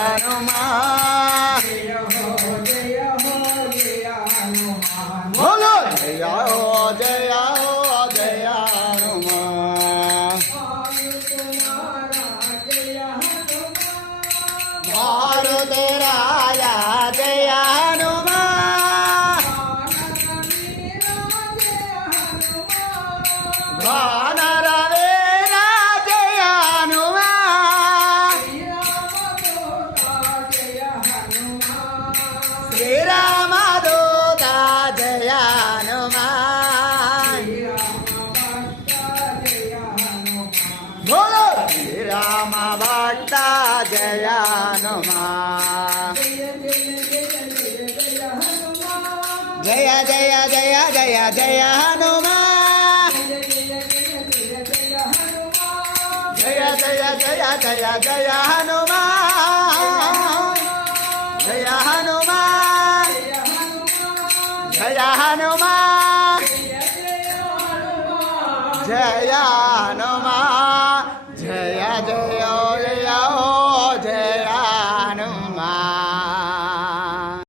हनुमान बोलो जय हो जय हो जय हनुमान भारत राजा जय हनुमान वानर वीरा जय हनुमान श्री राम दूता जय हनुमान बोलो श्री राम भक्त जय हनुमान जय जय जय जय जय हनुमान जय जय जय जय जय हनुमान जय हनुमान जय हनुमान जय हनुमान